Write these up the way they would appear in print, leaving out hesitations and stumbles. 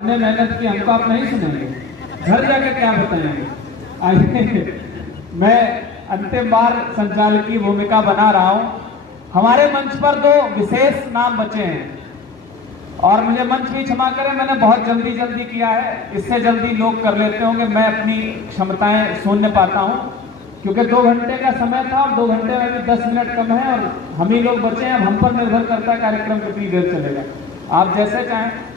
हमने मेहनत की, हमको आप नहीं सुनेंगे, घर जाके क्या बताएंगे। आइए, मैं अंतिम बार संचालक की भूमिका बना रहा हूं। हमारे मंच पर दो विशेष नाम बचे हैं और मुझे मंच भी क्षमा करें, मैंने बहुत जल्दी किया है। इससे जल्दी लोग कर लेते होंगे, मैं अपनी क्षमताएं सुन पाता हूं क्योंकि 2 घंटे का समय था और 2 घंटे में भी 10 मिनट कम है और हम ही लोग बचे हैं। अब हम पर निर्भर करता है कार्यक्रम कितनी देर चलेगा, आप जैसे चाहें।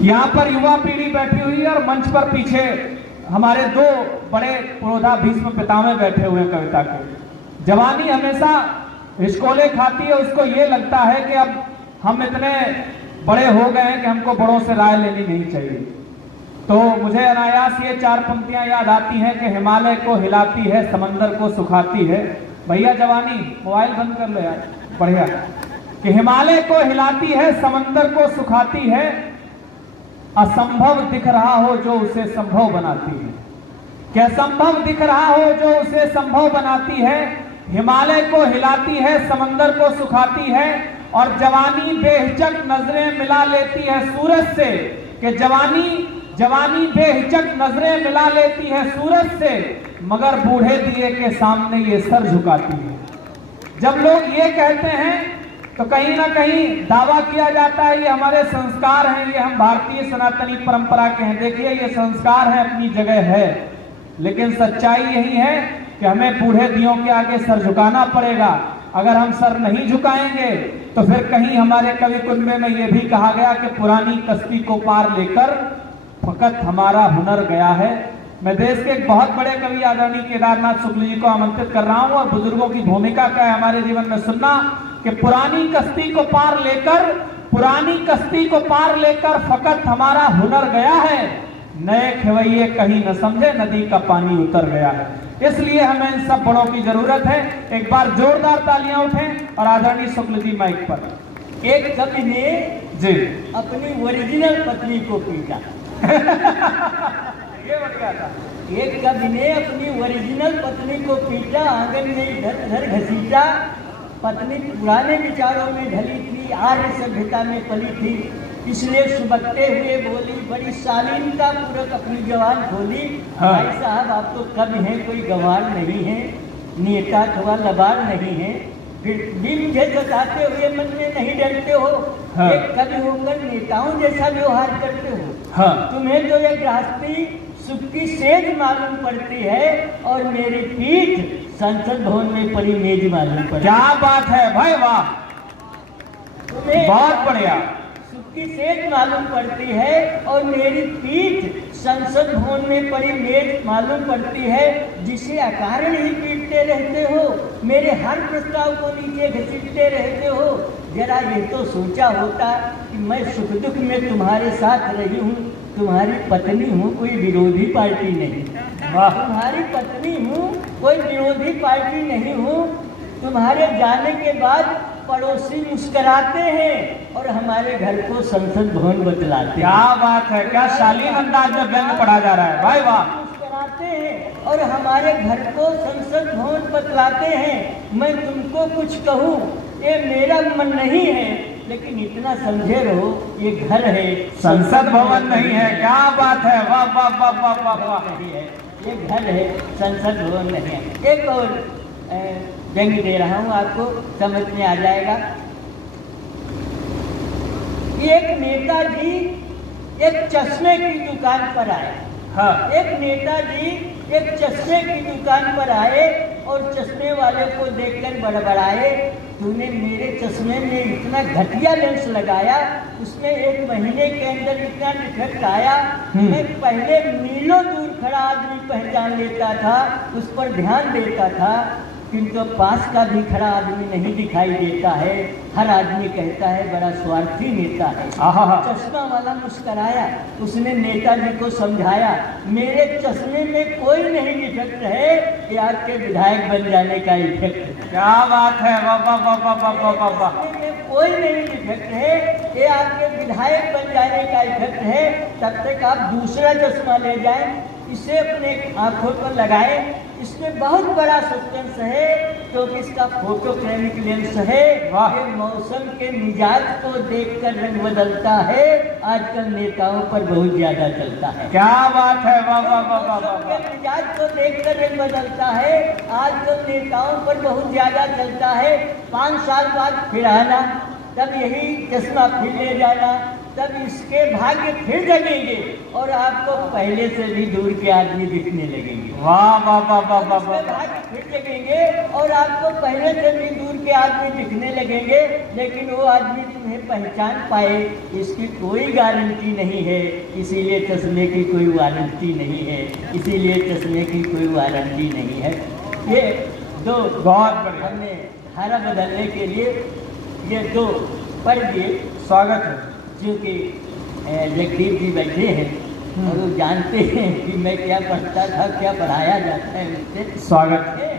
यहाँ पर युवा पीढ़ी बैठी हुई है और मंच पर पीछे हमारे 2 बड़े पुरोधा भीष्म पितामह बैठे हुए हैं कविता के। जवानी हमेशा हिचकोले खाती है, उसको ये लगता है कि अब हम इतने बड़े हो गए हैं कि हमको बड़ों से राय लेनी नहीं चाहिए। तो मुझे अनायास ये 4 पंक्तियां याद आती हैं कि हिमालय को हिलाती है, समंदर को सुखाती है। भैया जवानी मोबाइल बंद कर लो यार, बढ़िया। कि हिमालय को हिलाती है, समंदर को सुखाती है, असंभव दिख रहा हो जो उसे संभव बनाती है। क्या असंभव दिख रहा हो जो उसे संभव बनाती है। हिमालय को हिलाती है, समंदर को सुखाती है और जवानी बेहिचक नजरें मिला लेती है सूरज से। कि जवानी बेहिचक नजरें मिला लेती है सूरज से, मगर बूढ़े दिए के सामने ये सर झुकाती है। जब लोग ये कहते हैं तो कहीं ना कहीं दावा किया जाता है ये हमारे संस्कार हैं, ये हम भारतीय सनातनी परंपरा के हैं। देखिए ये संस्कार है, अपनी जगह है, लेकिन सच्चाई यही है कि हमें बूढ़े दियों के आगे सर झुकाना पड़ेगा। अगर हम सर नहीं झुकाएंगे तो फिर कहीं हमारे कवि कुनबे में यह भी कहा गया कि पुरानी कश्ती को पार लेकर फकत हमारा हुनर गया है। मैं देश के एक बहुत बड़े कवि आदरणीय केदारनाथ शुक्ल जी को आमंत्रित कर रहा हूं और बुजुर्गों की भूमिका क्या है हमारे जीवन में सुनना। कि पुरानी कश्ती को पार लेकर फकत हमारा हुनर गया है। नए खिवैये कहीं न समझे, नदी का पानी उतर गया है। इसलिए हमें इन सब बड़ों की जरूरत है। एक बार जोरदार तालियां उठें और आदरणीय शुक्ल जी माइक पर। एक कवि ने जी अपनी ओरिजिनल पत्नी को पीटा। ये बढ़िया था। एक कवि ने अपनी ओरिजिनल पत्नी को पीटा, आंगन में इधर उधर घसीटा। पत्नी पुराने विचारों में ढली थी, आर्य सभ्यता में पली थी, इसलिए सुबकते हुए बोली, बड़ी शालीनता पूर्वक अपनी जवान खोली। हाँ। भाई साहब आप तो कवि हैं, कोई गंवार नहीं है, नेता अथवा लबार नहीं है, फिर भी मुझे जताते हुए मन में नहीं डरते हो। हाँ। एक कवि होकर नेताओं जैसा व्यवहार करते हो। हाँ। तुम्हें तो ये गृहस्थी सुख की सेज मालूम पड़ती है और मेरी पीठ संसद भवन में पड़ी मेज मालूम पड़ती है। क्या बात है भाई, वाह, तुम्हें बहुत बढ़िया। सुख की सेज मालूम पड़ती है और मेरी पीठ संसद भवन में पड़ी मेज मालूम पड़ती है, जिसे अकारण ही पीटते रहते हो, मेरे हर प्रस्ताव को नीचे घसीटते रहते हो। जरा ये तो सोचा होता कि मैं सुख दुख में तुम्हारे साथ रही हूँ, तुम्हारी पत्नी हूँ, कोई विरोधी पार्टी नहीं। तुम्हारी पत्नी हूँ, कोई विरोधी पार्टी नहीं हूँ। तुम्हारे जाने के बाद पड़ोसी मुस्कुराते हैं और हमारे घर को संसद भवन बतलाते हैं। क्या बात है, क्या शालीन अंदाज में व्यंग पढ़ा जा रहा है भाई, वाह। मुस्कुराते हैं और हमारे घर को संसद भवन बतलाते हैं। मैं तुमको कुछ कहूँ ये मेरा मन नहीं है, लेकिन इतना समझे रहो ये घर है, संसद भवन नहीं है। क्या बात है, वाह वाह वाह वाह वाह वाह। नहीं है, ये घर है, संसद भवन नहीं है। एक और व्यंग दे रहा हूँ, आपको समझ में आ जाएगा। एक नेताजी एक चश्मे की दुकान पर आए। हाँ। एक नेताजी एक चश्मे की दुकान पर आए और चश्मे वाले को देखकर बड़बड़ाए, तूने मेरे चश्मे में इतना घटिया लेंस लगाया, उसमें 1 महीने के अंदर इतना डिफेक्ट आया। मैं पहले मीलों दूर खड़ा आदमी पहचान लेता था, उस पर ध्यान देता था, किंतु पास का भी खड़ा आदमी नहीं दिखाई देता है। हर आदमी कहता है बड़ा स्वार्थी नेता है। चश्मा वाला मुस्कराया, उसने नेताजी को समझाया, मेरे चश्मे में कोई नहीं डिफेक्ट है, ये आपके विधायक बन जाने का इफेक्ट है। क्या बात है, वाह वाह वाह वाह वाह वाह वाह। कोई नहीं डिफेक्ट है, ये आपके विधायक बन जाने का इफेक्ट है। तब तक आप दूसरा चश्मा ले जाएं, इसे अपने आंखों पर लगाएं, इसमें बहुत बड़ा सस्पेंस है, क्योंकि इसका फोटोक्रोमिक लेंस है। वाह। ये मौसम के मिजाज को देखकर रंग बदलता है, आजकल नेताओं पर बहुत ज्यादा चलता है। क्या बात है, वाह वाह वाह वाह मौसम वाह। के मिजाज को देखकर रंग बदलता है, आजकल नेताओं पर बहुत ज्यादा चलता है। 5 साल बाद फिर आना, तब यही चश्मा फिर ले जाना, तब इसके भाग्य फिर जगेंगे और आपको पहले से भी दूर के आदमी दिखने लगेंगे। वाह वाह वाह वाह वाह इसके वाह। भाग्य फिर जगेंगे और आपको पहले से भी दूर के आदमी दिखने लगेंगे, लेकिन वो आदमी तुम्हें पहचान पाए इसकी कोई गारंटी नहीं है, इसीलिए चश्मे की कोई वारंटी नहीं है, इसीलिए चश्मे की कोई वारंटी नहीं है। ये दो बहुत बढ़िया। हमने धारा बदलने के लिए ये दो पढ़ दिए। स्वागत है। क्योंकि जगदीप जी बैठे हैं और वो जानते हैं कि मैं क्या पढ़ता था, क्या पढ़ाया जाता है उनसे। स्वागत है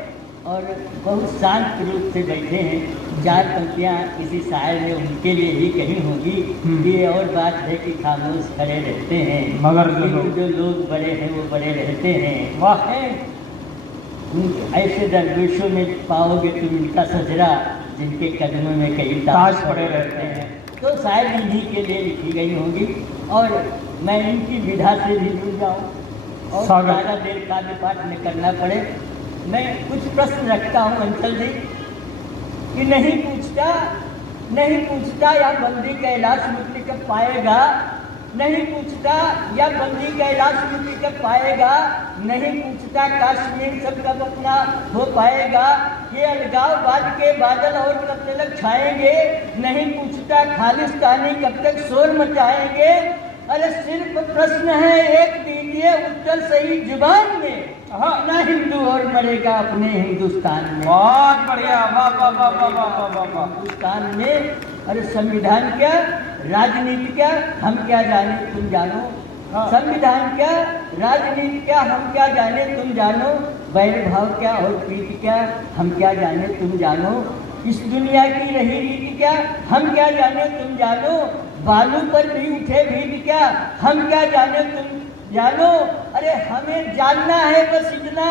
और बहुत शांत रूप से बैठे हैं। 4 पंक्तियाँ किसी शायर ने उनके लिए ही कही होंगी। ये और बात है कि खामोश खड़े रहते हैं, मगर जो लोग बड़े हैं वो बड़े रहते हैं। वाह। ऐसे दरवेशों में पाओगे तुम इनका सजरा, जिनके कदमों में कई ताज पड़े रहते हैं। तो शायद इन्हीं के लिए लिखी गई होंगी और मैं इनकी विधा से भी जुड़ जाऊँ और ज़्यादा देर काव्य पाठ न करना पड़े। मैं कुछ प्रश्न रखता हूँ अंचल जी कि नहीं पूछता या बंदी कैलाश मुक्ति कब पाएगा, नहीं पूछता या बंदी कैलाश मुक्ति कब पाएगा, नहीं पूछता कश्मीर सब कब अपना हो पाएगा, ये अलगाववाद के बादल और कब तक छाएंगे, नहीं पूछता खालिस्तानी कब तक शोर मचाएंगे। अरे सिर्फ प्रश्न है एक, दीजिए उत्तर सही जुबान में, ना हिंदू और मरेगा अपने हिंदुस्तान में। बहुत बढ़िया, वाह वाह वाह वाह वाह वाह वाह। हिंदुस्तान में अरे संविधान क्या, राजनीति क्या, हम क्या जाने तुम जानो। संविधान क्या, राजनीति क्या, हम क्या जाने तुम जानो। वैर भाव क्या और प्रीति क्या, हम क्या जाने तुम जानो। इस दुनिया की रही रीति क्या, हम क्या जाने तुम जानो। बालू पर भी उठे भी क्या, हम क्या जाने तुम जानो। अरे हमें जानना है बस इतना,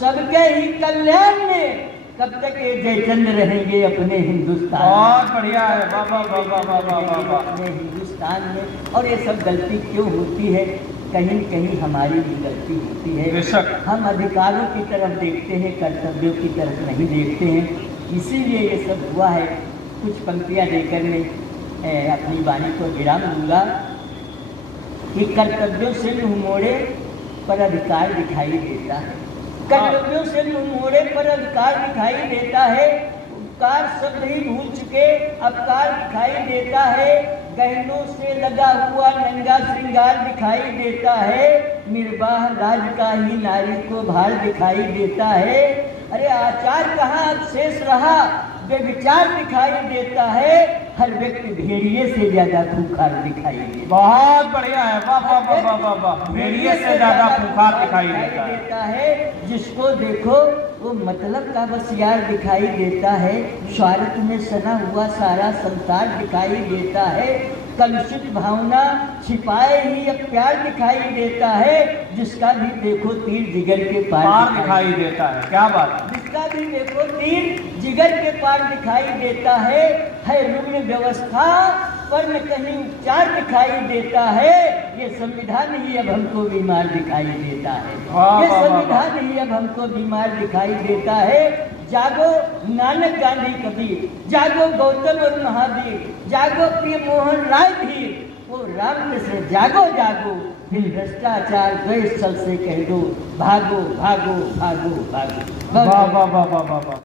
सबके ही कल्याण में कब तक ये जयचंद रहेंगे अपने हिंदुस्तान। बहुत बढ़िया है, वाह वाह वाह वाह वाह वाह वाह। अपने हिंदुस्तान में। और ये सब गलती क्यों होती है, कहीं कहीं हमारी भी गलती होती है। बेशक। हम अधिकारों की तरफ देखते हैं, कर्तव्यों की तरफ नहीं देखते हैं, इसीलिए ये सब हुआ है। कुछ पंक्तियाँ देकर मैं अपनी वाणी को विराम दूंगा कि कर्तव्यों से मुँह मोड़े पर अधिकार दिखाई देता है, कर्तव्यों से मुँह मोड़े पर अधिकार दिखाई देता है। उपकार शब्द ही भूल चुके अपकार दिखाई देता है, गहनों से लगा हुआ नंगा श्रृंगार दिखाई देता है, निर्वाह राज का ही नारी को भार दिखाई देता है। अरे आचार कहाँ अब शेष रहा, बेविचार दिखाई देता है, हर व्यक्ति भेड़िए से ज्यादा खूंखार दिखाई देता है। बहुत बढ़िया है, वाह वाह वाह वाह वाह वाह। भेड़िए से ज्यादा खूंखार दिखाई देता है। जिसको देखो वो मतलब का बस यार दिखाई देता है, स्वार्थ में सना हुआ सारा संसार दिखाई देता है, कलुषित भावना छिपाए ही अब प्यार दिखाई देता है, जिसका भी देखो तीर जिगर के पार दिखाई देता है। क्या बात, जिसका भी देखो तीर जिगर के पार दिखाई देता है रुग्ण व्यवस्था पर न कहीं उपचार दिखाई देता है। ये संविधान ही अब हमको बीमार दिखाई देता है, ये संविधान ही अब हमको बीमार दिखाई देता है। जागो नानक गांधी कबीर, जागो गौतम और महावीर, जागो प्रिय मोहन राय भी, वो राम से जागो जागो, फिर भ्रष्टाचार द्वेष से कह दो भागो भागो भागो भागो। वाह वाह वाह वाह वाह।